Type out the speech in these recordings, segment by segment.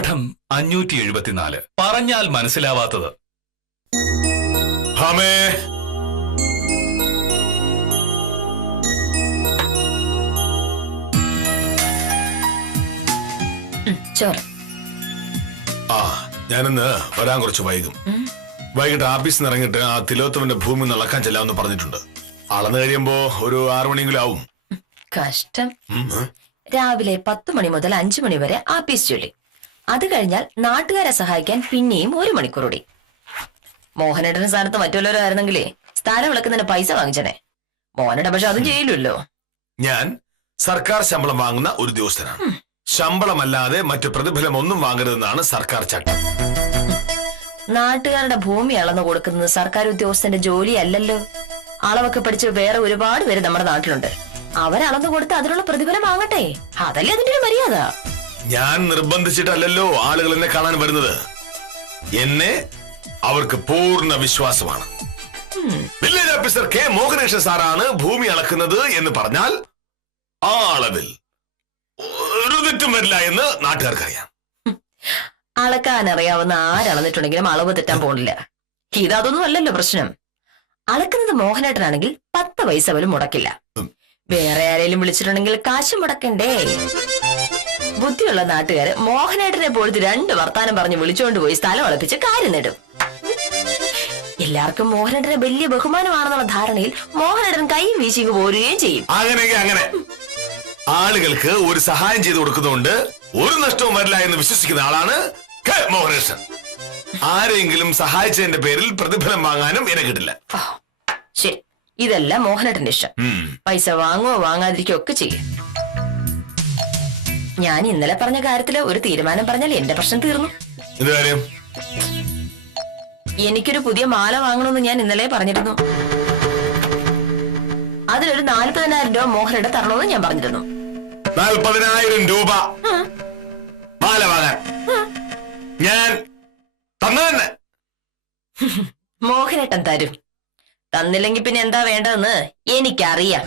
പാഠം 574. പറഞ്ഞാൽ മനസ്സിലാവാത്തത്. ഹമേ ഞാനിന്ന് വരാൻ കുറച്ച് വൈകും. വൈകിട്ട് ഓഫീസിൽ നിന്ന് ഇറങ്ങിയിട്ട് ആ തിലോത്തമന്റെ ഭൂമി നടക്കാൻ ചെല്ലാമെന്ന് പറഞ്ഞിട്ടുണ്ട്. അളന്നു കഴിയുമ്പോ ഒരു 6 മണിയെങ്കിലും ആവും. കഷ്ടം. രാവിലെ 10 മണി മുതൽ 5 മണി വരെ ആഫീസ് ജോലി. അത് കഴിഞ്ഞാൽ നാട്ടുകാരെ സഹായിക്കാൻ പിന്നെയും 1 മണിക്കൂർ കൂടി. മോഹനേട്ടന്റെ സ്ഥാനത്ത് മറ്റുള്ളവരായിരുന്നെങ്കിലേ സ്ഥാനം വിളക്കുന്നതിന് പൈസ വാങ്ങിച്ചനെ. മോഹനേട്ടൻ പക്ഷെ അതും ചെയ്യില്ലല്ലോ. ഞാൻ സർക്കാർ ശമ്പളം വാങ്ങുന്ന ഒരു ഉദ്യോഗസ്ഥനാണ്. ശമ്പളമല്ലാതെ മറ്റു പ്രതിഫലം ഒന്നും വാങ്ങരുതെന്നാണ് സർക്കാർ ചട്ടം. നാട്ടുകാരുടെ ഭൂമി അളന്നു കൊടുക്കുന്നത് സർക്കാർ ഉദ്യോഗസ്ഥന്റെ ജോലിയല്ലല്ലോ. അളവൊക്കെ പഠിച്ച് വേറെ ഒരുപാട് പേര് നമ്മുടെ നാട്ടിലുണ്ട്. അവരളന്നു കൊടുത്ത് അതിനുള്ള പ്രതിഫലം വാങ്ങട്ടെ. അതല്ലേ അതിന്റെ ഒരു മര്യാദ. ഞാൻ നിർബന്ധിച്ചിട്ടല്ലല്ലോ ആളുകൾ എന്നെ കാണാൻ വരുന്നത്. എന്നെ അവർക്ക് പൂർണ്ണ വിശ്വാസമാണ്. വില്ലേജ് ഓഫീസർ കെ മോഹനേഷൻ സാറാണ് ഭൂമി അളക്കുന്നത് എന്ന് പറഞ്ഞാൽ ആ അളവിൽ ഒരു തെറ്റും വരില്ല എന്ന് നാട്ടുകാർക്കറിയാം. അളക്കാൻ അറിയാവുന്ന ആരളന്നിട്ടുണ്ടെങ്കിലും അളവ് തെറ്റാൻ പോണില്ല. ഇതൊന്നും അല്ലല്ലോ പ്രശ്നം. അളക്കുന്നത് മോഹനേട്ടനാണെങ്കിൽ 10 പൈസ പോലും മുടക്കില്ല. വേറെ ആരെങ്കിലും വിളിച്ചിട്ടുണ്ടെങ്കിൽ കാശ് മുടക്കണ്ടേ. ബുദ്ധിയുള്ള നാട്ടുകാര് മോഹനേട്ടനെ പോലത്തെ 2 വർത്താനം പറഞ്ഞ് വിളിച്ചുകൊണ്ട് പോയി സ്ഥലം അളപ്പിച്ച് കാര്യം നേടും. എല്ലാവർക്കും മോഹനേട്ടനെ വലിയ ബഹുമാനമാണെന്നുള്ള ധാരണയിൽ മോഹനേട്ടൻ കൈ വീശിക്ക് പോരുകയും ചെയ്യും. അങ്ങനെ ആളുകൾക്ക് ഒരു സഹായം ചെയ്തു കൊടുക്കുന്നതുകൊണ്ട് ഒരു നഷ്ടവും വരില്ല എന്ന് വിശ്വസിക്കുന്ന ആളാണ് കെ മോഹനേഷൻ. ആരെങ്കിലും സഹായിച്ചതിന്റെ പേരിൽ പ്രതിഫലം വാങ്ങാനും എന്നെ കിട്ടില്ല. ശരി, ഇതല്ല മോഹനേട്ടന്റെ ഇഷ്ടം. പൈസ വാങ്ങുവോ വാങ്ങാതിരിക്കോ ഒക്കെ ചെയ്യും. ഞാൻ ഇന്നലെ പറഞ്ഞ കാര്യത്തില് ഒരു തീരുമാനം പറഞ്ഞാൽ എന്റെ പ്രശ്നം തീർന്നു. എന്ത് കാര്യം? എനിക്കൊരു പുതിയ മാല വാങ്ങണമെന്ന് ഞാൻ ഇന്നലെ പറഞ്ഞിരുന്നു. അതിലൊരു 40,000 രൂപ മോഹനേട്ടൻ തരണമെന്ന് ഞാൻ പറഞ്ഞിരുന്നു. 40,000 രൂപ മാല വാങ്ങാൻ ഞാൻ തന്നെ മോഹനേട്ടൻ തരും. തന്നില്ലെങ്കിൽ പിന്നെ എന്താ വേണ്ടതെന്ന് എനിക്കറിയാം.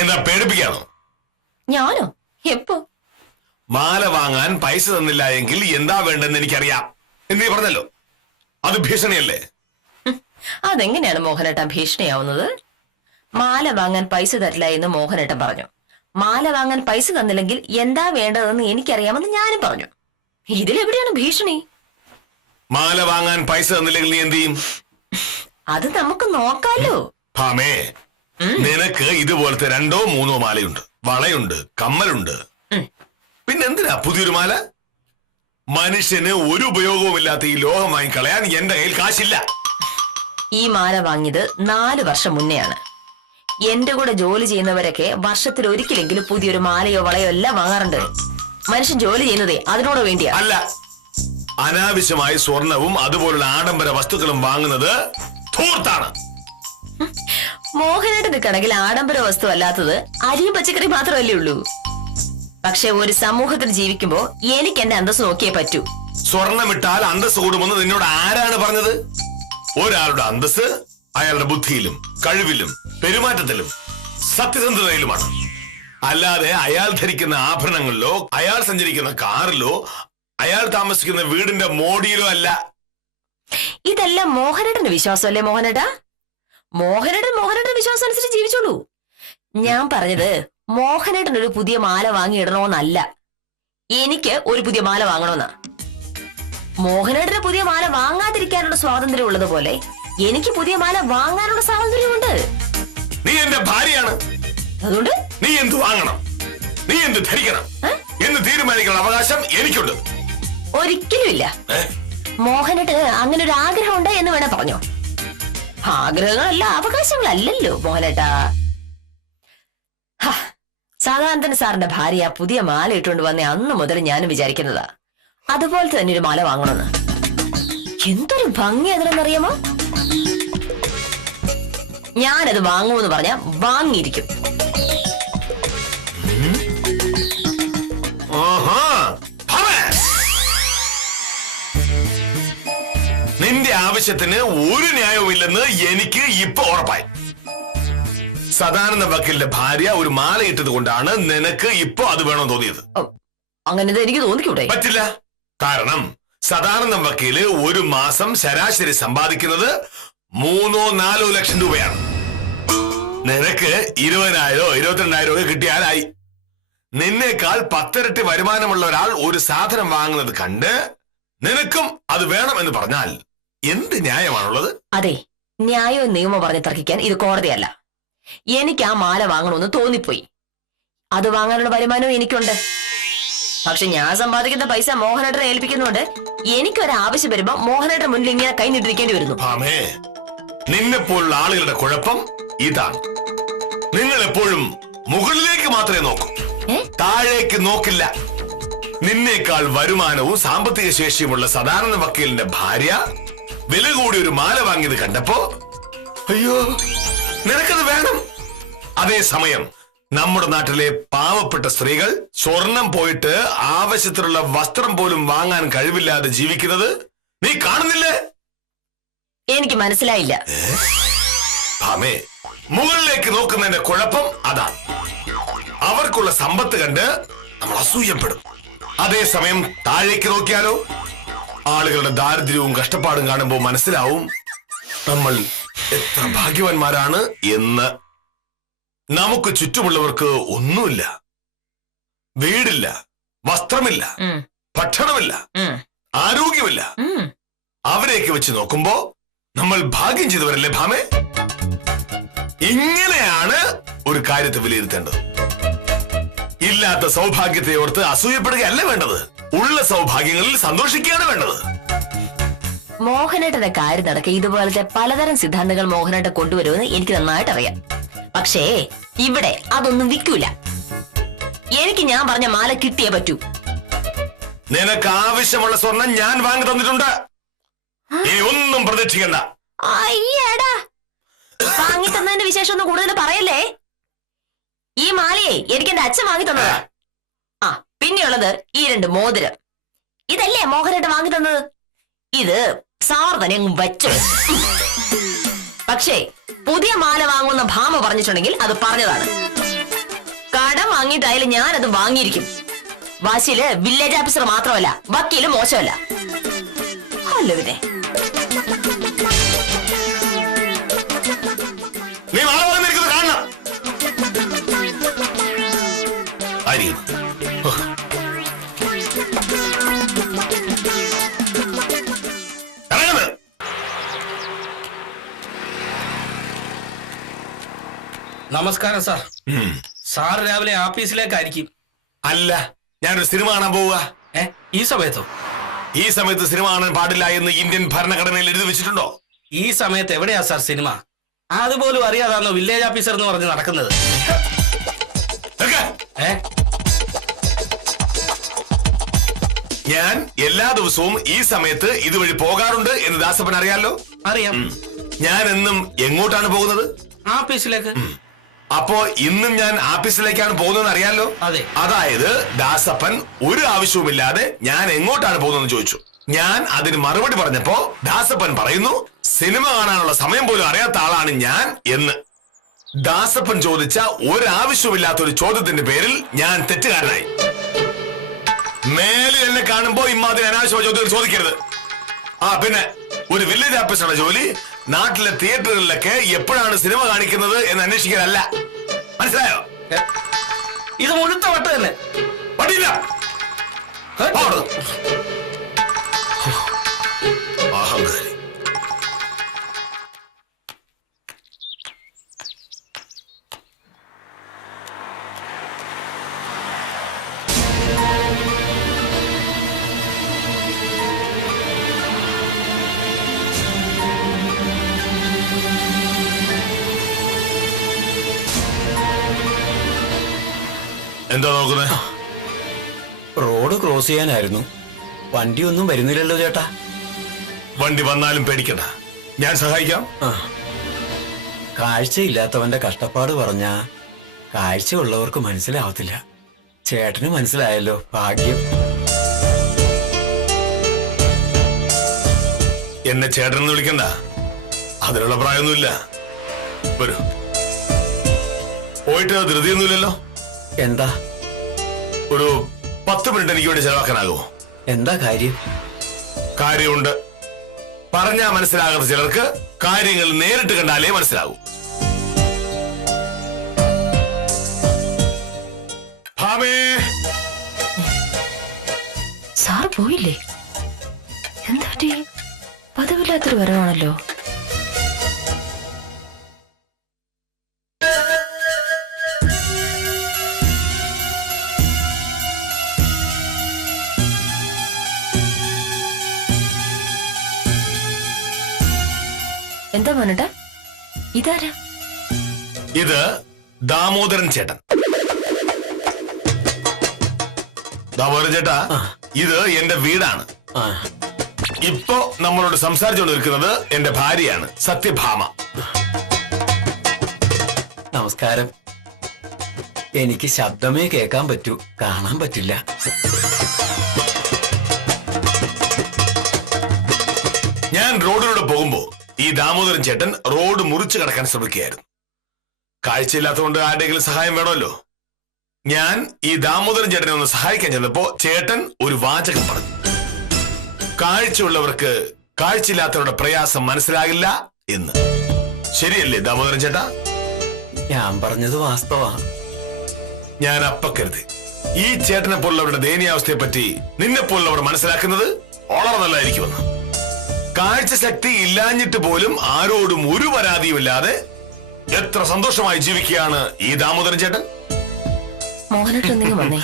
എന്താ പേടിപ്പിക്കാണോ? ഞാനോ? എപ്പോ? മാല വാങ്ങാൻ പൈസ തന്നില്ല എങ്കിൽ എന്താ വേണ്ടെന്ന് എനിക്കറിയാം എന്നീ പറഞ്ഞല്ലോ. അത് ഭീഷണിയല്ലേ? അതെങ്ങനെയാണ് മോഹനേട്ടൻ ഭീഷണിയാവുന്നത്? മാല വാങ്ങാൻ പൈസ തരില്ല എന്ന് മോഹനേട്ടൻ പറഞ്ഞു. മാല വാങ്ങാൻ പൈസ തന്നില്ലെങ്കിൽ എന്താ വേണ്ടതെന്ന് എനിക്കറിയാമെന്ന് ഞാനും പറഞ്ഞു. ഇതിലെവിടെയാണ് ഭീഷണി? മാല വാങ്ങാൻ പൈസ തന്നില്ലെങ്കിൽ നീ എന്ത് ചെയ്യും? അത് നമുക്ക് നോക്കാലോ. ഭാമേ, നിനക്ക് ഇതുപോലത്തെ 2ഓ 3ഓ മാലയുണ്ട്, വളയുണ്ട്, കമ്മലുണ്ട്. പിന്നെന്തിനാ പുതിയൊരു മാല? മനുഷ്യന് ഒരു ഉപയോഗവുമില്ലാത്ത ഈ ലോകം വാങ്ങിക്കളയാൻ എന്റെ കയ്യിൽ കാശില്ല. ഈ മാല വാങ്ങിയത് 4 വർഷം മുന്നെയാണ്. എന്റെ കൂടെ ജോലി ചെയ്യുന്നവരൊക്കെ വർഷത്തിൽ ഒരിക്കലെങ്കിലും പുതിയൊരു മാലയോ വളയോ എല്ലാം വാങ്ങാറുണ്ട്. മനുഷ്യൻ ജോലി ചെയ്യുന്നതേ അതിനോട് വേണ്ടിയാ. അല്ല, അനാവശ്യമായി സ്വർണവും അതുപോലുള്ള ആഡംബര വസ്തുക്കളും വാങ്ങുന്നത് ധൂർത്താണ്. മോഹനേട്ടന്റെ കണക്കിൽ ആഡംബര വസ്തു അല്ലാത്തത് അരിയും പച്ചക്കറി മാത്രമല്ലേ ഉള്ളൂ. പക്ഷെ ഒരു സമൂഹത്തിൽ ജീവിക്കുമ്പോ എനിക്ക് എന്റെ അന്തസ് നോക്കിയേ പറ്റൂ. സ്വർണമിട്ടാൽ അന്തസ് കൂടുമെന്ന് നിന്നോട് ആരാണ് പറഞ്ഞത്? ഒരാളുടെ അന്തസ് അയാളുടെ ബുദ്ധിയിലും കഴിവിലും പെരുമാറ്റത്തിലും സത്യസന്ധതയിലുമാണ്. അല്ലാതെ അയാൾ ധരിക്കുന്ന ആഭരണങ്ങളിലോ അയാൾ സഞ്ചരിക്കുന്ന കാറിലോ അയാൾ താമസിക്കുന്ന വീടിന്റെ മോടിയിലോ അല്ല. ഇതെല്ലാം മോഹനേട്ടന്റെ വിശ്വാസമല്ലേ മോഹനേട്ടാ? മോഹനേട്ടൻ വിശ്വാസം അനുസരിച്ച് ജീവിച്ചോളൂ. ഞാൻ പറഞ്ഞത് മോഹനേട്ടൻ ഒരു പുതിയ മാല വാങ്ങിയിടണോന്നല്ല, എനിക്ക് ഒരു പുതിയ മാല വാങ്ങണമെന്നാ. മോഹനേട്ടന് പുതിയ മാല വാങ്ങാതിരിക്കാനുള്ള സ്വാതന്ത്ര്യം ഉള്ളതുപോലെ എനിക്ക് പുതിയ മാല വാങ്ങാനുള്ള സ്വാതന്ത്ര്യമുണ്ട്. നീ എന്റെ ഭാര്യയാണ്. അതുകൊണ്ട് നീ എന്ത് വാങ്ങണം, നീ എന്ത് ധരിക്കണം എന്ന് തീരുമാനിക്കുന്ന അവകാശം എനിക്കുണ്ട്. ഒരിക്കലും ഇല്ല. മോഹനേട്ടന് അങ്ങനെ ഒരു ആഗ്രഹം ഉണ്ട് എന്ന് വേണേ പറഞ്ഞോ. ആഗ്രഹങ്ങളല്ല അവകാശങ്ങളല്ലല്ലോ മോഹനേട്ടാ. സാധാരണ സാറിന്റെ ഭാര്യ പുതിയ മാല ഇട്ടുകൊണ്ട് വന്ന അന്ന് മുതൽ ഞാനും വിചാരിക്കുന്നതാ അതുപോലത്തെ തന്നെ ഒരു മാല വാങ്ങണമെന്ന്. എന്തൊരു ഭംഗി അതിനെന്നറിയാമോ? ഞാനത് വാങ്ങുമെന്ന് പറഞ്ഞാ വാങ്ങിയിരിക്കും. ആവശ്യത്തിന് ഒരു ന്യായവുമില്ലെന്ന് എനിക്ക് ഇപ്പൊ ഉറപ്പായി. സദാനന്ദ വക്കീലിന്റെ ഭാര്യ ഒരു മാല ഇട്ടത് കൊണ്ടാണ് നിനക്ക് ഇപ്പൊ അത് വേണമെന്ന് തോന്നിയത്. അങ്ങനെ എനിക്ക് തോന്നിക്കൂടെ? പറ്റില്ല. കാരണം സദാനന്ദ വക്കീല് ഒരു മാസം ശരാശരി സമ്പാദിക്കുന്നത് 3-4 ലക്ഷം രൂപയാണ്. നിനക്ക് 20,000 22,000 കിട്ടിയാലായി. നിന്നേക്കാൾ 10 ഇരട്ടി വരുമാനമുള്ള ഒരാൾ ഒരു സാധനം വാങ്ങുന്നത് കണ്ട് നിനക്കും അത് വേണം എന്ന് പറഞ്ഞാൽ എന്ത് ന്യായമാണുള്ളത്? അതെ, ന്യായവും നിയമവും പറഞ്ഞ് തർക്കിക്കാൻ ഇത് കോടതിയല്ല. എനിക്ക് ആ മാല വാങ്ങണമെന്ന് തോന്നിപ്പോയി. അത് വാങ്ങാനുള്ള വരുമാനവും എനിക്കുണ്ട്. പക്ഷെ ഞാൻ സമ്പാദിക്കുന്ന പൈസ മോഹനേട്ടനെ ഏൽപ്പിക്കുന്നതുകൊണ്ട് എനിക്കൊരാവശ്യം വരുമ്പോ മോഹനേട്ടൻ മുന്നിൽ ഇങ്ങനെ കൈ നീട്ടിരിക്കേണ്ടി വരുന്നു. ആമേ, നിന്നെ പോലുള്ള ആളുകളുടെ കുഴപ്പം ഇതാണ്. നിങ്ങൾ എപ്പോഴും മുകളിലേക്ക് മാത്രമേ നോക്കൂ, താഴേക്ക് നോക്കില്ല. നിന്നേക്കാൾ വരുമാനവും സാമ്പത്തിക ശേഷിയുമുള്ള സദാനന്ദ വക്കീലിന്റെ ഭാര്യ വില കൂടി ഒരു മാല വാങ്ങിയത് കണ്ടപ്പോ അയ്യോ നിനക്കത് വേണം. അതേസമയം നമ്മുടെ നാട്ടിലെ പാവപ്പെട്ട സ്ത്രീകൾ സ്വർണം പോയിട്ട് ആവശ്യത്തിനുള്ള വസ്ത്രം പോലും വാങ്ങാൻ കഴിവില്ലാതെ ജീവിക്കുന്നത് നീ കാണുന്നില്ലേ? എനിക്ക് മനസ്സിലായില്ല. ഭാമേ, മുകളിലേക്ക് നോക്കുന്നതിന്റെ കുഴപ്പം അതാണ്. അവർക്കുള്ള സമ്പത്ത് കണ്ട് നമ്മൾ അസൂയപ്പെടും. അതേസമയം താഴേക്ക് നോക്കിയാലോ ആളുകളുടെ ദാരിദ്ര്യവും കഷ്ടപ്പാടും കാണുമ്പോൾ മനസ്സിലാവും നമ്മൾ എത്ര ഭാഗ്യവാന്മാരാണ് എന്ന്. നമുക്ക് ചുറ്റുമുള്ളവർക്ക് ഒന്നുമില്ല, വീടില്ല, വസ്ത്രമില്ല, ഭക്ഷണമില്ല, ആരോഗ്യമില്ല. അവരെയൊക്കെ വെച്ച് നോക്കുമ്പോ നമ്മൾ ഭാഗ്യം ചെയ്തവരല്ലേ ഭാമേ? ഇങ്ങനെയാണ് ഒരു കാര്യത്തെ വിലയിരുത്തേണ്ടത്. ഇല്ലാത്ത സൗഭാഗ്യത്തെ ഓർത്ത് അസൂയപ്പെടുകയല്ല വേണ്ടത്, ഉള്ള സൗഭാഗ്യങ്ങളിൽ സന്തോഷിക്കുകയാണ് വേണ്ടത്. മോഹനേട്ടന്റെ കാര്യം നടക്കുക ഇതുപോലത്തെ പലതരം സിദ്ധാന്തങ്ങൾ മോഹനേട്ടൻ കൊണ്ടുവരുമെന്ന് എനിക്ക് നന്നായിട്ട് അറിയാം. പക്ഷേ ഇവിടെ അതൊന്നും വിൽക്കൂല. എനിക്ക് ഞാൻ പറഞ്ഞ മാല കിട്ടിയേ പറ്റൂ. നിനക്ക് ആവശ്യമുള്ള സ്വർണം ഞാൻ വാങ്ങി തന്നിട്ടുണ്ട്. ഇനി ഒന്നും പ്രതീക്ഷിക്കണ്ട. അയ്യടാ, വാങ്ങി തന്നതിന്റെ വിശേഷം ഒന്നും കൂടുതൽ പറയല്ലേ. ഈ മാലയെ എനിക്ക് എന്റെ അച്ഛൻ വാങ്ങി തന്നതാ. ആ, പിന്നെയുള്ളത് ഈ 2 മോതിരം. ഇതല്ലേ മോഹനേട്ടൻ വാങ്ങി തന്നത്. ഇത് സാർ തന്നെ അങ്ങ് വച്ചു. പക്ഷേ പുതിയ മാല വാങ്ങുന്ന ഭാമ പറഞ്ഞിട്ടുണ്ടെങ്കിൽ അത് പറഞ്ഞതാണ്. കടം വാങ്ങിയിട്ടായാലും ഞാനത് വാങ്ങിയിരിക്കും. വാശിയില് വില്ലേജ് ഓഫീസർ മാത്രമല്ല, വക്കീലും മോശമല്ല. അല്ല പിന്നെ നീ മാല വാങ്ങിയിരിക്കുന്നത് കാണണം. അരി നമസ്കാരം സാർ. സാർ രാവിലെ ആഫീസിലേക്കായിരിക്കും. അല്ല, ഞാനൊരു സിനിമ കാണാൻ പോവുക. ഈ സമയത്തോ? ഈ സമയത്ത് സിനിമ കാണാൻ പാടില്ല എന്ന് ഇന്ത്യൻ ഭരണഘടനയിൽ എഴുതി വെച്ചിട്ടുണ്ടോ? ഈ സമയത്ത് എവിടെയാ സാർ സിനിമ? അതുപോലും അറിയാതാണോ വില്ലേജ് ഓഫീസർ എന്ന് പറഞ്ഞ് നടക്കുന്നത്? ഞാൻ എല്ലാ ദിവസവും ഈ സമയത്ത് ഇതുവഴി പോകാറുണ്ട് എന്ന് ദാസപ്പൻ അറിയാലോ? അറിയാം. ഞാൻ എന്നും എങ്ങോട്ടാണ് പോകുന്നത്? ആഫീസിലേക്ക്. അപ്പോ ഇന്നും ഞാൻ ആഫീസിലേക്കാണ് പോകുന്നതെന്ന് അറിയാലോ? അതെ. അതായത് ദാസപ്പൻ ഒരു ആവശ്യവുമില്ലാതെ ഞാൻ എങ്ങോട്ടാണ് പോകുന്നതെന്ന് ചോദിച്ചു. ഞാൻ അതിന് മറുപടി പറഞ്ഞപ്പോ ദാസപ്പൻ പറയുന്നു സിനിമ കാണാനുള്ള സമയം പോലും അറിയാത്ത ആളാണ് ഞാൻ എന്ന്. ദാസപ്പൻ ചോദിച്ച ഒരാവശ്യമില്ലാത്ത ഒരു ചോദ്യത്തിന്റെ പേരിൽ ഞാൻ തെറ്റുകാരനായി. മേലിൽ എന്നെ കാണുമ്പോ ഇമ്മാതിരി അനാവശ്യമായ ചോദ്യം ചോദിക്കരുത്. ആ, പിന്നെ ഒരു വില്ലേജ് ഓഫീസറുടെ ജോലി നാട്ടിലെ തിയേറ്ററുകളിലൊക്കെ എപ്പോഴാണ് സിനിമ കാണിക്കുന്നത് എന്ന് അന്വേഷിക്കാനല്ല. മനസ്സിലായോ? ഇത് മുഴുത്ത വട്ട് തന്നെ. പറ്റില്ല. അഹങ്കാരി. എന്താ നോക്കുന്നത്? റോഡ് ക്രോസ് ചെയ്യാനായിരുന്നു. വണ്ടി ഒന്നും വരുന്നില്ലല്ലോ ചേട്ടാ. വണ്ടി വന്നാലും പേടിക്കണ്ട, ഞാൻ സഹായിക്കാം. കാഴ്ചയില്ലാത്തവന്റെ കഷ്ടപ്പാട് പറഞ്ഞാ കാഴ്ചയുള്ളവർക്ക് മനസ്സിലാവത്തില്ല. ചേട്ടന് മനസ്സിലായല്ലോ, ഭാഗ്യം. എന്നെ ചേട്ടനെന്ന് വിളിക്കണ്ട, അതിനുള്ള പ്രായമൊന്നുമില്ല. വരൂ. പോയിട്ട് ധൃതിയൊന്നുമില്ലല്ലോ? എന്താ ഒരു 10 മിനിറ്റ് എനിക്ക് വേണ്ടി ചെലവാക്കാനാകുമോ? എന്താ കാര്യം? കാര്യമുണ്ട്. പറഞ്ഞാ മനസ്സിലാകാത്ത ചിലർക്ക് കാര്യങ്ങൾ നേരിട്ട് കണ്ടാലേ മനസ്സിലാകൂ. ഭാമേ, സാർ പോയില്ലേ? എന്താ പറ്റി? പതിവില്ലാത്തൊരു വരവാണല്ലോ. എന്താ മോനേട്ടാ? ഇതാരാ? ഇത് ദാമോദരൻ ചേട്ടൻ. ദാമോദരൻ ചേട്ടാ, ഇത് എന്റെ വീടാണ്. ആ, ഇപ്പോ നമ്മളോട് സംസാരിച്ചുകൊണ്ട് നിൽക്കുന്നത് എന്റെ ഭാര്യയാണ്, സത്യഭാമ. നമസ്കാരം. എനിക്ക് ശബ്ദമേ കേൾക്കാൻ പറ്റൂ, കാണാൻ പറ്റില്ല. ഞാൻ റോഡിലൂടെ പോകുമ്പോ ഈ ദാമോദരൻ ചേട്ടൻ റോഡ് മുറിച്ചു കടക്കാൻ ശ്രമിക്കുകയായിരുന്നു. കാഴ്ചയില്ലാത്തതുകൊണ്ട് ആരുടെയെങ്കിലും സഹായം വേണമല്ലോ. ഞാൻ ഈ ദാമോദരൻ ചേട്ടനെ ഒന്ന് സഹായിക്കാൻ ചെന്നപ്പോ ചേട്ടൻ ഒരു വാചകം പറഞ്ഞു. കാഴ്ചയുള്ളവർക്ക് കാഴ്ചയില്ലാത്തവരുടെ പ്രയാസം മനസ്സിലാകില്ല എന്ന്. ശരിയല്ലേ ദാമോദരൻ ചേട്ടാ? ഞാൻ പറഞ്ഞത് വാസ്തവാ. ഞാൻ അപ്പ കരുതി ഈ ചേട്ടനെ പോലുള്ളവരുടെ ദയനീയാവസ്ഥയെ പറ്റി നിന്നെ പോലുള്ളവർ മനസ്സിലാക്കുന്നത് വളരെ നല്ലതായിരിക്കുമെന്ന്. കാഴ്ച ശക്തി ഇല്ലാഞ്ഞിട്ട് പോലും ആരോടും ഒരു പരാതിയുമില്ലാതെ എത്ര സന്തോഷമായി ജീവിക്കുകയാണ് ഈ ദാമോദരൻ ചേട്ടൻ. മോഹനേട്ടൻ നിങ്ങൾ വന്നേ.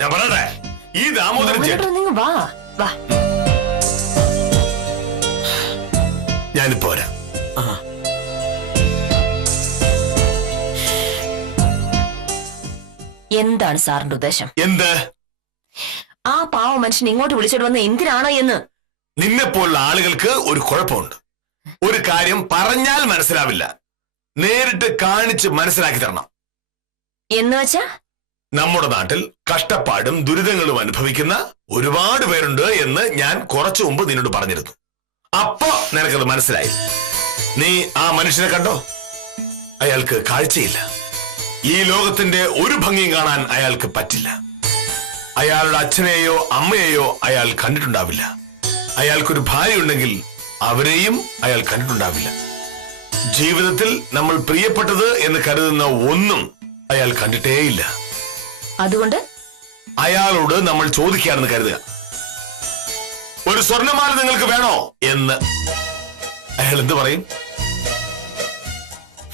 ഞാൻ പറയട്ടെ, ഈ ദാമോദരൻ ചേട്ടൻ മോഹനേട്ടൻ നിങ്ങൾ വാ വാ. ഞാനിപ്പോ വരാം. ആ, എന്താണ് സാറിന്റെ ഉദ്ദേശം? എന്ത്? ആ പാവ മനുഷ്യൻ ഇങ്ങോട്ട് വിളിച്ചോണ്ട് വന്ന എന്തിനാണോ എന്ന്. നിന്നെ പോലുള്ള ആളുകൾക്ക് ഒരു കുഴപ്പമുണ്ട്. ഒരു കാര്യം പറഞ്ഞാൽ മനസ്സിലാവില്ല, നേരിട്ട് കാണിച്ച് മനസ്സിലാക്കി തരണം. എന്ന് വെച്ചാ? നമ്മുടെ നാട്ടിൽ കഷ്ടപ്പാടും ദുരിതങ്ങളും അനുഭവിക്കുന്ന ഒരുപാട് പേരുണ്ട് എന്ന് ഞാൻ കുറച്ചു മുമ്പ് നിന്നോട് പറഞ്ഞിരുന്നു. അപ്പോ നിനക്കത് മനസ്സിലായി. നീ ആ മനുഷ്യനെ കണ്ടോ? അയാൾക്ക് കാഴ്ചയില്ല. ഈ ലോകത്തിന്റെ ഒരു ഭംഗിയും കാണാൻ അയാൾക്ക് പറ്റില്ല. അയാളുടെ അച്ഛനെയോ അമ്മയെയോ അയാൾ കണ്ടിട്ടുണ്ടാവില്ല. അയാൾക്കൊരു ഭാര്യ ഉണ്ടെങ്കിൽ അവരെയും അയാൾ കണ്ടിട്ടുണ്ടാവില്ല. ജീവിതത്തിൽ നമ്മൾ പ്രിയപ്പെട്ടത് എന്ന് കരുതുന്ന ഒന്നും അയാൾ കണ്ടിട്ടേയില്ല. അതുകൊണ്ട് അയാളോട് നമ്മൾ ചോദിക്കുകയാണെന്ന് കരുതുക, ഒരു സ്വർണ്ണമാല നിങ്ങൾക്ക് വേണോ എന്ന്. അയാൾ എന്ത് പറയും?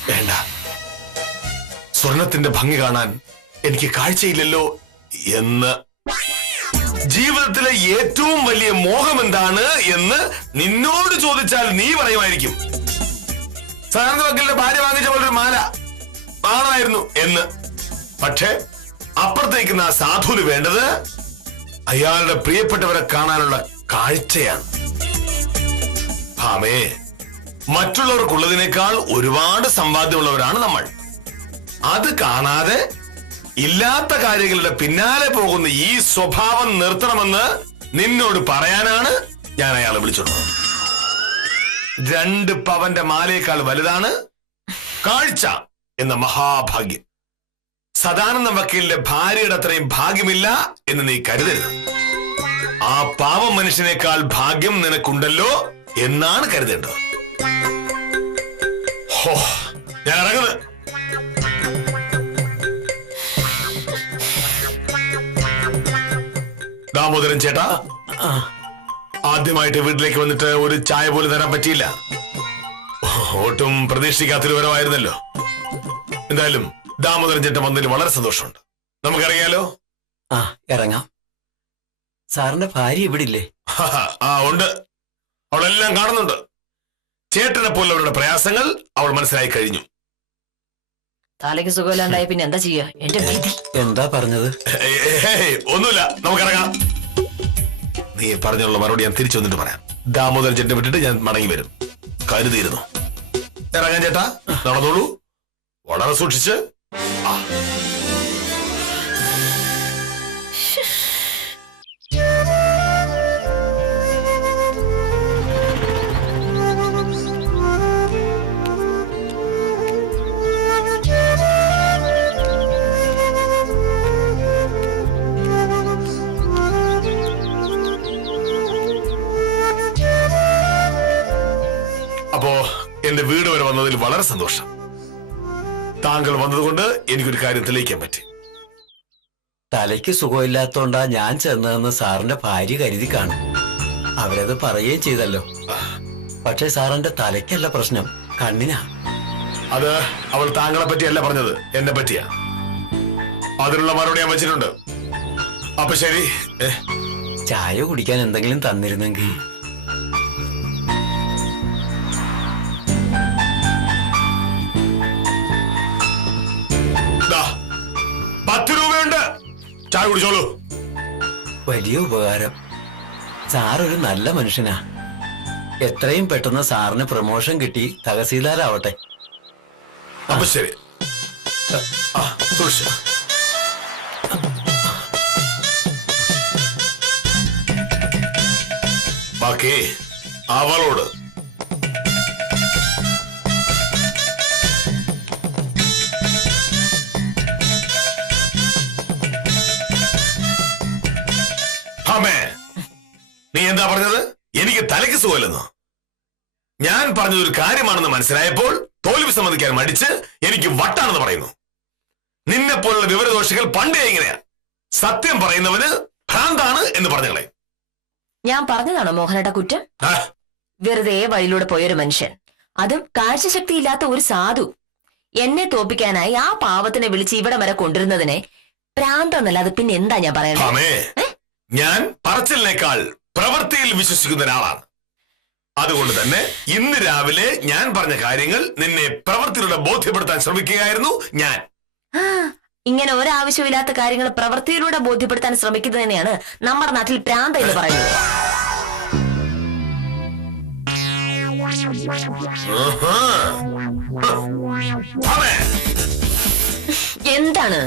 വേണ്ട, സ്വർണത്തിന്റെ ഭംഗി കാണാൻ എനിക്ക് കാഴ്ചയില്ലല്ലോ എന്ന്. ജീവിതത്തിലെ ഏറ്റവും വലിയ മോഹം എന്താണ് എന്ന് നിന്നോട് ചോദിച്ചാൽ നീ പറയുമായിരിക്കും, സാധാരണ വക്കീലിന്റെ ഭാര്യ വാങ്ങിച്ച പോലൊരു മാല ആണായിരുന്നു എന്ന്. പക്ഷേ അപ്പുറത്തേക്കുന്ന ആ സാധുവിന് വേണ്ടത് അയാളുടെ പ്രിയപ്പെട്ടവരെ കാണാനുള്ള കാഴ്ചയാണ്. ഭാമേ, മറ്റുള്ളവർക്കുള്ളതിനേക്കാൾ ഒരുപാട് സമ്പാദ്യമുള്ളവരാണ് നമ്മൾ. അത് കാണാതെ ഇല്ലാത്ത കാര്യങ്ങളുടെ പിന്നാലെ പോകുന്ന ഈ സ്വഭാവം നിർത്തണമെന്ന് നിന്നോട് പറയാനാണ് ഞാൻ അയാളെ വിളിച്ചോണ്ട് 2 പവന്റെ മാലയേക്കാൾ വലുതാണ് കാഴ്ച എന്ന മഹാഭാഗ്യം. സദാനന്ദ വക്കീലിന്റെ ഭാര്യയുടെ അത്രയും ഭാഗ്യമില്ല എന്ന് നീ കരുതരുത്. ആ പാവം മനുഷ്യനേക്കാൾ ഭാഗ്യം നിനക്കുണ്ടല്ലോ എന്നാണ് കരുതേണ്ടത്. ഹോ, ഞാൻ ഇറങ്ങുന്നത്. ദാമോദരൻ ചേട്ടാ, ആദ്യമായിട്ട് വീട്ടിലേക്ക് വന്നിട്ട് ഒരു ചായ പോലും തരാൻ പറ്റിയില്ല. ഒട്ടും പ്രതീക്ഷിക്കാത്തൊരു വരവായിരുന്നല്ലോ. എന്തായാലും ദാമോദരൻ ചേട്ടൻ വന്നതിൽ വളരെ സന്തോഷമുണ്ട്. നമുക്കറിയാലോ? ആ, ഇറങ്ങാം. സാറിന്റെ ഭാര്യ ഇവിടെ ഇല്ലേ? ആ, ഉണ്ട്. അവളെല്ലാം കാണുന്നുണ്ട്. ചേട്ടനെ പോലുള്ളവരുടെ പ്രയാസങ്ങൾ അവൾ മനസ്സിലായി കഴിഞ്ഞു. തലയ്ക്ക് സുഖമില്ലാണ്ടായ പിന്നെ എന്താ ചെയ്യാ? എന്റെ വിധി. എന്താ പറഞ്ഞത്? ഒന്നുമില്ല, നമുക്കിറങ്ങാം. നീ പറഞ്ഞുള്ള മറുപടി ഞാൻ തിരിച്ചു വന്നിട്ട് പറയാം. ദാമോദരൻ ചേട്ടനെ വിട്ടിട്ട് ഞാൻ മടങ്ങി വരും. കരുതിയിരുന്നു. ഇറങ്ങാൻ ചേട്ടാ, നടന്നോളൂ, വളരെ സൂക്ഷിച്ച്. എന്റെ വീട് വരെ വന്നതിൽ വളരെ സന്തോഷം. താങ്കൾ വന്നതുകൊണ്ട് എനിക്കൊരു കാര്യം തെളിയിക്കാൻ പറ്റി. തലയ്ക്ക് സുഖമില്ലാത്തോണ്ടാ ഞാൻ ചെന്നതെന്ന് സാറിന്റെ ഭാര്യ കരുതി കാണും. അവരത് പറയുകയും ചെയ്തല്ലോ. പക്ഷെ സാറിന്റെ തലയ്ക്കല്ല പ്രശ്നം, കണ്ണിനാ. അത് അവൾ താങ്കളെ പറ്റിയല്ല പറഞ്ഞത്, എന്നെ പറ്റിയാ. അതിനുള്ള മറുപടി ഞാൻ വെച്ചിട്ടുണ്ട്. അപ്പൊ ശരി. ചായ കുടിക്കാൻ എന്തെങ്കിലും തന്നിരുന്നെങ്കിൽ. ദാ, 10 രൂപയുണ്ട്, ചായ കുടിച്ചോളൂ. വലിയ ഉപകാരം. സാറൊരു നല്ല മനുഷ്യനാ. എത്രയും പെട്ടെന്ന് സാറിന് പ്രമോഷൻ കിട്ടി തഹസീൽദാരാവട്ടെ. അപ്പൊ ശരി. തുളസി, ബാക്കി അവളോട്. അമ്മേ, നീ എന്താ പറഞ്ഞത്? എനിക്ക് തലയ്ക്ക് സുഖമില്ലെന്നോ? ഞാൻ പറഞ്ഞത് ഒരു കാര്യമാണെന്ന് മനസ്സിലായപ്പോൾ തോൽവി സമ്മതിക്കാൻ മടിച്ച് എനിക്ക് വട്ടാണെന്ന് പറയുന്നു. നിന്നെ പോലുള്ള വിവരദോഷികൾ പണ്ടേ ഇങ്ങനെയാ. സത്യം പറയുന്നവന് ഭ്രാന്താണ് എന്ന് പറഞ്ഞുകളെ. ഞാൻ പറഞ്ഞതാണോ മോഹനേട്ട കുറ്റം? വെറുതെ വഴിയിലൂടെ പോയൊരു മനുഷ്യൻ, അതും കാഴ്ചശക്തി ഇല്ലാത്ത ഒരു സാധു, എന്നെ തോപ്പിക്കാനായി ആ പാവത്തിനെ വിളിച്ച് ഇവിടെ വരെ കൊണ്ടിരുന്നതിനെ ഭ്രാന്തെന്നല്ലാതെ പിന്നെ എന്താ ഞാൻ പറയുന്നത്? ഞാൻ പറച്ചിലിനേക്കാൾ പ്രവൃത്തിയിൽ വിശ്വസിക്കുന്ന ഒരാളാണ്. അതുകൊണ്ട് തന്നെ ഇന്ന് രാവിലെ ഞാൻ പറഞ്ഞ കാര്യങ്ങൾ നിന്നെ പ്രവൃത്തിയിലൂടെ ബോധ്യപ്പെടുത്താൻ ശ്രമിക്കുകയായിരുന്നു ഞാൻ. ഇങ്ങനെ ഒരാവശ്യമില്ലാത്ത കാര്യങ്ങൾ പ്രവൃത്തിയിലൂടെ ബോധ്യപ്പെടുത്താൻ ശ്രമിക്കുന്നതിനെയാണ് നമ്മുടെ നാട്ടിൽ ഭ്രാന്ത് എന്ന് പറയുന്നത്. എന്താണ്?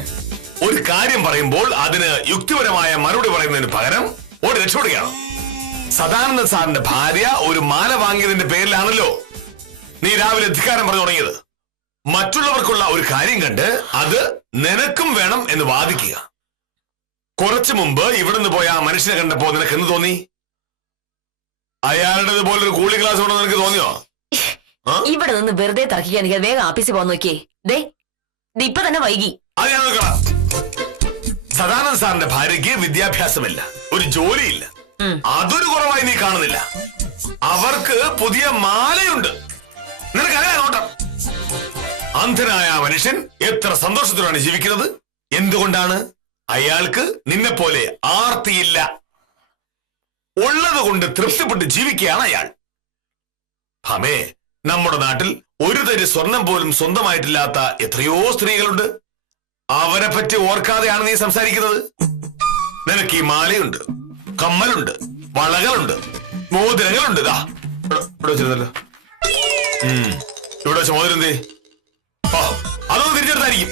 ഒരു കാര്യം പറയുമ്പോൾ അതിന് യുക്തിപരമായ മറുപടി പറയുന്നതിന് പകരം ഓടി രക്ഷപ്പെടുകയാണ്. സദാനന്ദ സാറിന്റെ ഭാര്യ ഒരു മാല വാങ്ങിയതിന്റെ പേരിലാണല്ലോ നീ രാവിലെ ധിക്കാരം പറഞ്ഞു തുടങ്ങിയത്. മറ്റുള്ളവർക്കുള്ള ഒരു കാര്യം കണ്ട് അത് നിനക്കും വേണം എന്ന് വാദിക്കുക. കുറച്ചു മുമ്പ് ഇവിടുന്ന് പോയ ആ മനുഷ്യനെ കണ്ടപ്പോ നിനക്ക് എന്ത് തോന്നി? അയാളുടേത് പോലൊരു കൂളിംഗ് ഗ്ലാസ് ഉണ്ടെന്ന് നിനക്ക് തോന്നിയോ? ഇവിടെ നിന്ന് വെറുതെ തർക്കിക്കാൻ എനിക്ക് വേഗം ആഫീസിൽ പോകാൻ നോക്കിയേ. ഇപ്പൊ തന്നെ വൈകി. അത് ഞാൻ നോക്കണം. സദാനന്ദ സാറിന്റെ ഭാര്യയ്ക്ക് വിദ്യാഭ്യാസമില്ല, ഒരു ജോലിയില്ല. അതൊരു കുറവായി നീ കാണുന്നില്ല. അവർക്ക് പുതിയ മാലയുണ്ട്. നിനക്കറിയാ നോട്ടം. അന്ധനായ ആ മനുഷ്യൻ എത്ര സന്തോഷത്തിലാണ് ജീവിക്കുന്നത്. എന്തുകൊണ്ടാണ്? അയാൾക്ക് നിന്നെ പോലെ ആർത്തിയില്ല. ഉള്ളത് കൊണ്ട് തൃപ്തിപ്പെട്ട് ജീവിക്കുകയാണ് അയാൾ. ഭമേ, നമ്മുടെ നാട്ടിൽ ഒരു തരി സ്വർണം പോലും സ്വന്തമായിട്ടില്ലാത്ത എത്രയോ സ്ത്രീകളുണ്ട്. അവരെ പറ്റി ഓർക്കാതെയാണ് നീ സംസാരിക്കുന്നത്. നിനക്ക് ഈ മാലയുണ്ട്, കമ്മലുണ്ട്, വളകളുണ്ട്, മോതിരങ്ങളുണ്ട്. ഇവിടെ വെച്ചിരുന്നല്ലോ. ഇവിടെ വെച്ച മോതിരം എന്തേ? അതൊന്നും തിരിച്ചെടുത്തായിരിക്കും.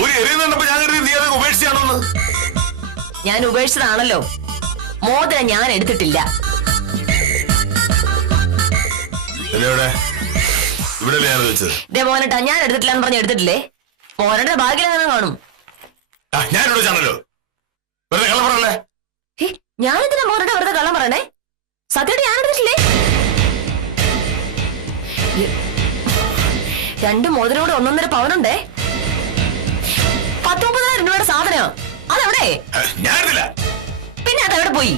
ഒരു എറിയുന്നുണ്ടപ്പോ ഞാൻ കരുതി നീ അതൊക്കെ ഉപേക്ഷിച്ചാണോന്ന്. ഞാൻ ഉപേക്ഷിച്ചതാണല്ലോ. മോതിരം ഞാൻ എടുത്തിട്ടില്ല. ഇവിടെ ഇവിടെ ഞാൻ വെച്ചത്. മോനട്ടാ, ഞാൻ എടുത്തിട്ടില്ലാന്ന് പറഞ്ഞ് എടുത്തിട്ടില്ലേ? മോനയുടെ ഭാഗ്യം അങ്ങനെ കാണും. ഞാൻ ഇവിടെ വെച്ചാണല്ലോ. വെറുതെ കള്ളം പറയല്ലേ. ഞാനെന്തിനാ മോനയുടെ വെറുതെ കള്ളം പറയണേ? സത്യമായിട്ട് ഞാൻ എടുത്തിട്ടില്ലേ? 2 മോതിരോട് 1.5 പവനുണ്ടേ. 19,000 രൂപയുടെ സാധനം. അതെവിടെ? ഞാൻ എടുത്തില്ല. പിന്നെ അതെവിടെ പോയി?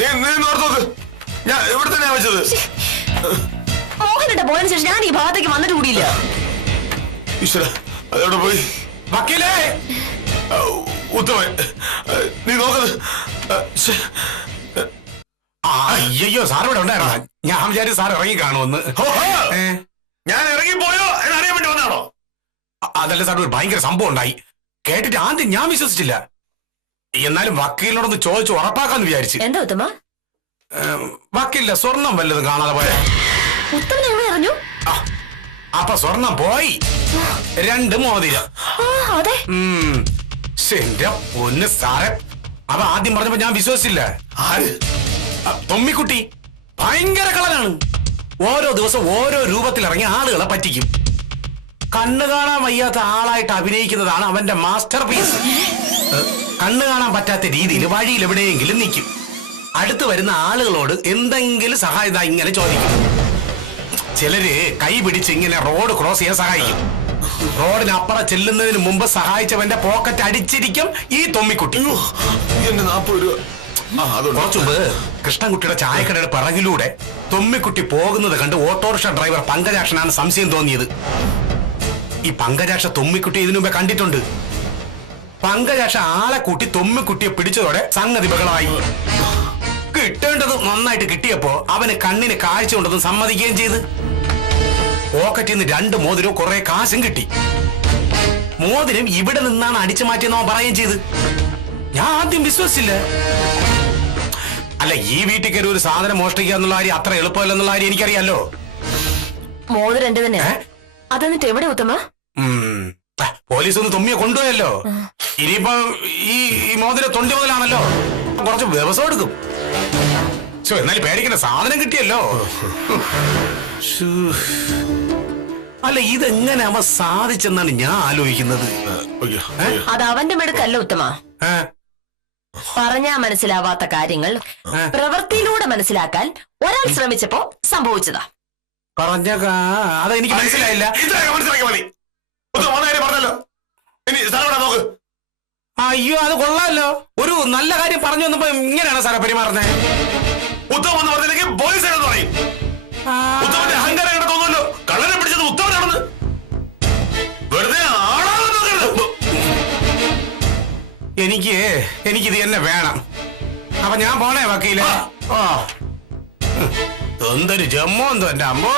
ഞാൻ ഇവിടെ തന്നെയാ വെച്ചത്. മോഹനന്റെ പോയതിനു ശേഷം ഞാൻ ഈ ഭാഗത്തേക്ക് വന്നിട്ട് കൂടിയില്ല. ഈശ്വര, അതെവിടെ പോയി? വക്കീലേ, ഉത്തമൻ, നീ നോക്കുന്നത്. അയ്യോ, സാർ ഇവിടെ ഉണ്ടായിരുന്ന? ഞാൻ വിചാരിച്ചു സാർ ഇറങ്ങി കാണുമെന്ന്. ഞാൻ ഇറങ്ങിപ്പോയോ എന്നറിയാൻ വേണ്ടി വന്നാണോ? അതല്ല സാർ, ഒരു ഭയങ്കര സംഭവം ഉണ്ടായി. കേട്ടിട്ട് ആദ്യം ഞാൻ വിശ്വസിച്ചില്ല. എന്നാലും വക്കീലിനോടൊന്ന് ചോദിച്ചു ഉറപ്പാക്കാന്ന് വിചാരിച്ചു. എന്താ ഉത്തമ? വക്കീലിന്റെ സ്വർണം വല്ലതും കാണാതെ പോയ? ഉത്തമൻ എങ്ങനെ അറിഞ്ഞു? അപ്പൊ സ്വർണം പോയി. 2 മോതിരം. അതെ. എന്റെ പൊന്ന് സാറെ, അവ ആദ്യം പറഞ്ഞപ്പോ ഞാൻ വിശ്വസിച്ചില്ല. ആര്? തൊമ്മിക്കുട്ടി ഭയങ്കര കളനാണ്. ഓരോ ദിവസം ഓരോ രൂപത്തിൽ ഇറങ്ങി ആളുകളെ പറ്റിക്കും. കണ്ണു കാണാൻ വയ്യാത്ത ആളായിട്ട് അഭിനയിക്കുന്നതാണ് അവന്റെ മാസ്റ്റർ പീസ്. കണ്ണു കാണാൻ പറ്റാത്ത രീതിയിൽ വഴിയിൽ എവിടെയെങ്കിലും നിൽക്കും. അടുത്ത് വരുന്ന ആളുകളോട് എന്തെങ്കിലും സഹായത ഇങ്ങനെ ചോദിക്കും. ചിലര് കൈ പിടിച്ച് ഇങ്ങനെ റോഡ് ക്രോസ് ചെയ്യാൻ സഹായിക്കും. റോഡിനപ്പുറം ചെല്ലുന്നതിന് മുമ്പ് സഹായിച്ചവന്റെ പോക്കറ്റ് അടിച്ചിരിക്കും ഈ തൊമ്മിക്കുട്ടി. അയ്യോ, എന്റെ 40 രൂപ. ആ, അതുണ്ട്. കുറച്ചു മുമ്പ് കൃഷ്ണൻകുട്ടിയുടെ ചായക്കടയുടെ പിറകിലൂടെ തൊമ്മിക്കുട്ടി പോകുന്നത് കണ്ട് ഓട്ടോറിക്ഷ ഡ്രൈവർ പങ്കജാക്ഷനാണ് സംശയം തോന്നിയത്. ഈ പങ്കജാക്ഷ തൊമ്മിക്കുട്ടി ഇതിനു മുമ്പേ കണ്ടിട്ടുണ്ട്. പങ്കജാക്ഷ ആളെ കൂട്ടി തൊമ്മിക്കുട്ടിയെ പിടിച്ചതോടെ സംഗതി ബഹളമായി. കിട്ടേണ്ടത് നന്നായിട്ട് കിട്ടിയപ്പോ അവന് കണ്ണിന് കാഴ്ച ഉണ്ടെന്ന് സമ്മതിക്കുകയും ചെയ്ത്. പോക്കറ്റിൽ നിന്ന് 2 മോതിരവും കുറെ കാശും കിട്ടി. മോതിരം ഇവിടെ നിന്നാണ് അടിച്ചു മാറ്റിയെന്ന് അവൻ പറയുകയും ചെയ്ത്. ഞാൻ ആദ്യം വിശ്വസിച്ചില്ല. അല്ല, ഈ വീട്ടിൽ കയറി ഒരു സാധനം മോഷ്ടിക്കുക എന്നുള്ള കാര്യം അത്ര എളുപ്പമല്ലെന്നുള്ള കാര്യം എനിക്കറിയാലോ. മോതിരം എന്റെ തന്നെ. അതെന്നിട്ട് എവിടെ ഉത്തമ? പോലീസ് ഒന്ന് തൊമ്മിയെ കൊണ്ടുപോയല്ലോ. ഇനിയിപ്പോ ഈ മോതിരം തൊണ്ടി മുതലാണല്ലോ, കുറച്ച് വ്യവസായം എടുക്കും. എന്നാലും പേടിക്കണ്ട, സാധനം കിട്ടിയല്ലോ. അല്ല, ഇതെങ്ങനെ അവൻ സാധിച്ചെന്നാണ് ഞാൻ ആലോചിക്കുന്നത്. അയ്യോ, അത് അവന്റെ മെടുക്കല്ല ഉത്തമ. പറഞ്ഞാ മനസ്സിലാവാത്ത കാര്യങ്ങൾ പ്രവൃത്തിയിലൂടെ മനസ്സിലാക്കാൻ ഒരാൾ ശ്രമിച്ചപ്പോ സംഭവിച്ചതാ. പറഞ്ഞ അതെനിക്ക് മനസ്സിലായില്ല. ഇത്രയൊക്കെ മനസ്സിലാക്കിയ മതി. പറഞ്ഞല്ലോ, ഇനി സ്ഥലം ഇവിടെ നോക്ക്. അയ്യോ, അത് കൊള്ളാമല്ലോ. ഒരു നല്ല കാര്യം പറഞ്ഞു വന്നപ്പോ ഇങ്ങനെയാണ് സാറേ പെരുമാറുന്നത്. ഉത്തമം എന്ന് പറഞ്ഞില്ലെങ്കിൽ പോലീസാണെന്ന് പറയും. ഉത്തമന്റെ അഹങ്കാരം ഇവിടെ തോന്നുമല്ലോ. കള്ളനെ പിടിച്ചത് ഉത്തമനാണെന്ന്. വെറുതെ ആളാണെന്ന് നോക്കരുത്. എനിക്കിത് തന്നെ വേണം. അപ്പൊ ഞാൻ പോണേ വക്കീലെ. എന്തൊരു ജമ്മോ എന്തോ എന്റെ അമ്മോ.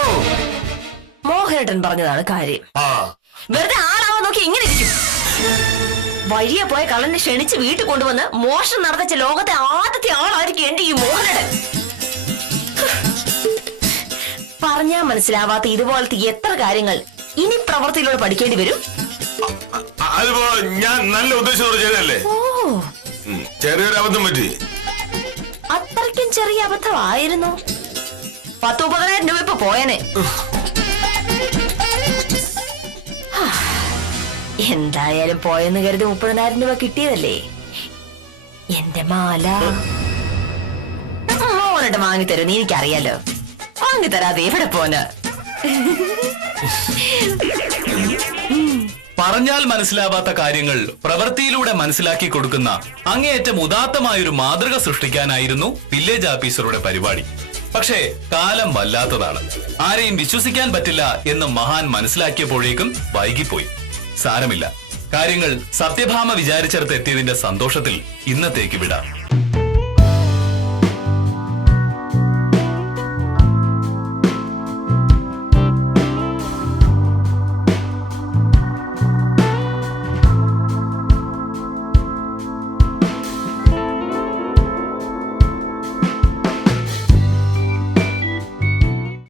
മോഹനേട്ടൻ പറഞ്ഞതാണ് കാര്യം. വെറുതെ ആളാവാൻ നോക്കി ഇങ്ങനെ ഇരിക്കും. വഴിയെ പോയ കള്ളനെ ക്ഷണിച്ച് വീട്ടിൽ കൊണ്ടുവന്ന് മോഷണം നടത്തിച്ച ലോകത്തെ ആദ്യത്തെ ആളായിരിക്കും എന്റെ ഈ മോഹനേട്ടൻ. പറഞ്ഞാ മനസ്സിലാവാത്ത ഇതുപോലത്തെ എത്ര കാര്യങ്ങൾ ഇനി പ്രവൃത്തിയിലൂടെ പഠിക്കേണ്ടി വരും. അതിപ്പോ ഞാൻ നല്ല ഉദ്ദേശത്തോട് ചെയ്തല്ലേ. ചെറിയൊരു അബദ്ധം പറ്റി. അത്രയ്ക്കും ചെറിയ അബദ്ധമായിരുന്നു. 10-30,000 രൂപ ഇപ്പൊ പോയനെ. എന്തായാലും പോയെന്ന് കരുതി 30,000 രൂപ കിട്ടിയതല്ലേ. എന്റെ മാല മോനോട്ട് വാങ്ങിത്തരുമെന്ന് എനിക്കറിയാലോ. വാങ്ങിത്തരാതെ എവിടെ പോന. പറഞ്ഞാൽ മനസ്സിലാവാത്ത കാര്യങ്ങൾ പ്രവൃത്തിയിലൂടെ മനസ്സിലാക്കി കൊടുക്കുന്ന അങ്ങേയറ്റം ഉദാത്തമായൊരു മാതൃക സൃഷ്ടിക്കാനായിരുന്നു വില്ലേജ് ഓഫീസറുടെ പരിപാടി. പക്ഷേ കാലം വല്ലാത്തതാണ്. ആരെയും വിശ്വസിക്കാൻ പറ്റില്ല എന്ന് മഹാൻ മനസ്സിലാക്കിയപ്പോഴേക്കും വൈകിപ്പോയി. സാരമില്ല, കാര്യങ്ങൾ സത്യഭാമ വിചാരിച്ചിടത്ത് എത്തിയതിന്റെ സന്തോഷത്തിൽ ഇന്നത്തേക്ക് വിടാം.